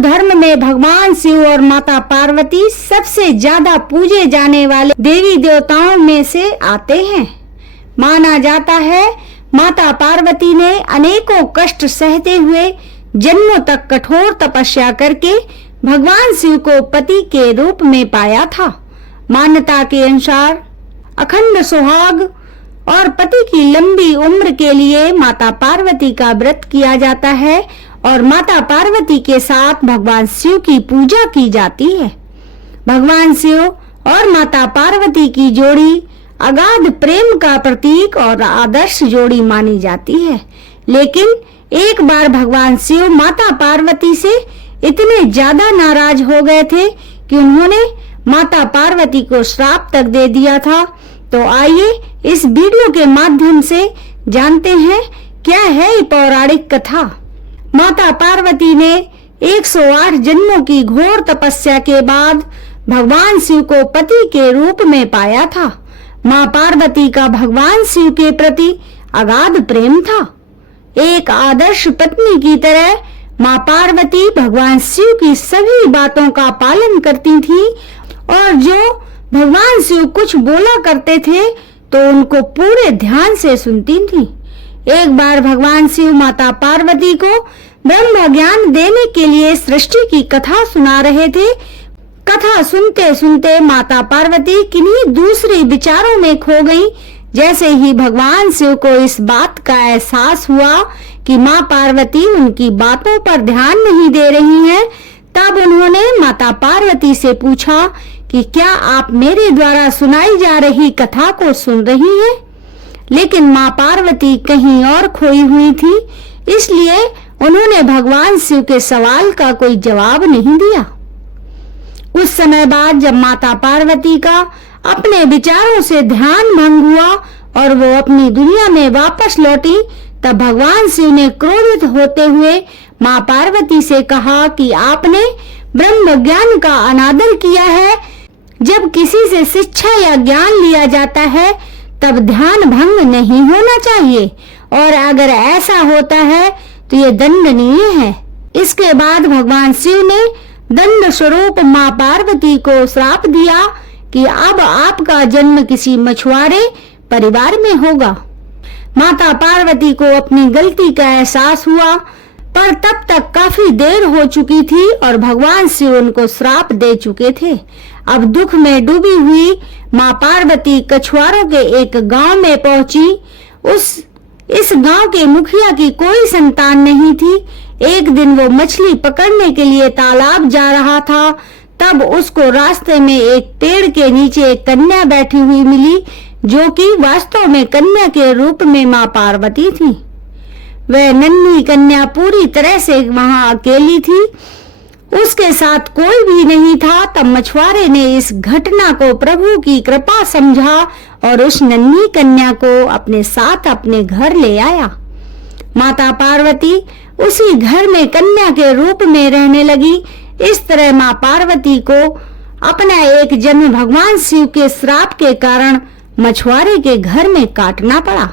धर्म में भगवान शिव और माता पार्वती सबसे ज्यादा पूजे जाने वाले देवी देवताओं में से आते हैं। माना जाता है माता पार्वती ने अनेकों कष्ट सहते हुए जन्मों तक कठोर तपस्या करके भगवान शिव को पति के रूप में पाया था। मान्यता के अनुसार अखंड सुहाग और पति की लंबी उम्र के लिए माता पार्वती का व्रत किया जाता है और माता पार्वती के साथ भगवान शिव की पूजा की जाती है। भगवान शिव और माता पार्वती की जोड़ी अगाध प्रेम का प्रतीक और आदर्श जोड़ी मानी जाती है। लेकिन एक बार भगवान शिव माता पार्वती से इतने ज्यादा नाराज हो गए थे कि उन्होंने माता पार्वती को श्राप तक दे दिया था। तो आइए इस वीडियो के माध्यम से जानते हैं क्या है ये पौराणिक कथा। माता पार्वती ने 108 जन्मों की घोर तपस्या के बाद भगवान शिव को पति के रूप में पाया था। मां पार्वती का भगवान शिव के प्रति अगाध प्रेम था। एक आदर्श पत्नी की तरह मां पार्वती भगवान शिव की सभी बातों का पालन करती थी और जो भगवान शिव कुछ बोला करते थे तो उनको पूरे ध्यान से सुनती थी। एक बार भगवान शिव माता पार्वती को ब्रह्म ज्ञान देने के लिए सृष्टि की कथा सुना रहे थे। कथा सुनते सुनते माता पार्वती किन्हीं दूसरे विचारों में खो गई। जैसे ही भगवान शिव को इस बात का एहसास हुआ कि मां पार्वती उनकी बातों पर ध्यान नहीं दे रही हैं, तब उन्होंने माता पार्वती से पूछा कि क्या आप मेरे द्वारा सुनाई जा रही कथा को सुन रही हैं? लेकिन मां पार्वती कहीं और खोई हुई थी, इसलिए उन्होंने भगवान शिव के सवाल का कोई जवाब नहीं दिया। कुछ समय बाद जब माता पार्वती का अपने विचारों से ध्यान भंग हुआ और वो अपनी दुनिया में वापस लौटी, तब भगवान शिव ने क्रोधित होते हुए मां पार्वती से कहा कि आपने ब्रह्म ज्ञान का अनादर किया है। जब किसी से शिक्षा या ज्ञान लिया जाता है तब ध्यान भंग नहीं होना चाहिए और अगर ऐसा होता है तो ये दंडनीय है। इसके बाद भगवान शिव ने दंड स्वरूप मां पार्वती को श्राप दिया कि अब आपका जन्म किसी मछुआरे परिवार में होगा। माता पार्वती को अपनी गलती का एहसास हुआ, पर तब तक काफी देर हो चुकी थी और भगवान शिव उनको श्राप दे चुके थे। अब दुख में डूबी हुई मां पार्वती कछुआरों के एक गांव में पहुंची। इस गांव के मुखिया की कोई संतान नहीं थी। एक दिन वो मछली पकड़ने के लिए तालाब जा रहा था, तब उसको रास्ते में एक पेड़ के नीचे एक कन्या बैठी हुई मिली, जो कि वास्तव में कन्या के रूप में मां पार्वती थी। वह नन्ही कन्या पूरी तरह से वहां अकेली थी, उसके साथ कोई भी नहीं था। तब मछुआरे ने इस घटना को प्रभु की कृपा समझा और उस नन्ही कन्या को अपने साथ अपने घर ले आया। माता पार्वती उसी घर में कन्या के रूप में रहने लगी। इस तरह मां पार्वती को अपना एक जन्म भगवान शिव के श्राप के कारण मछुआरे के घर में काटना पड़ा।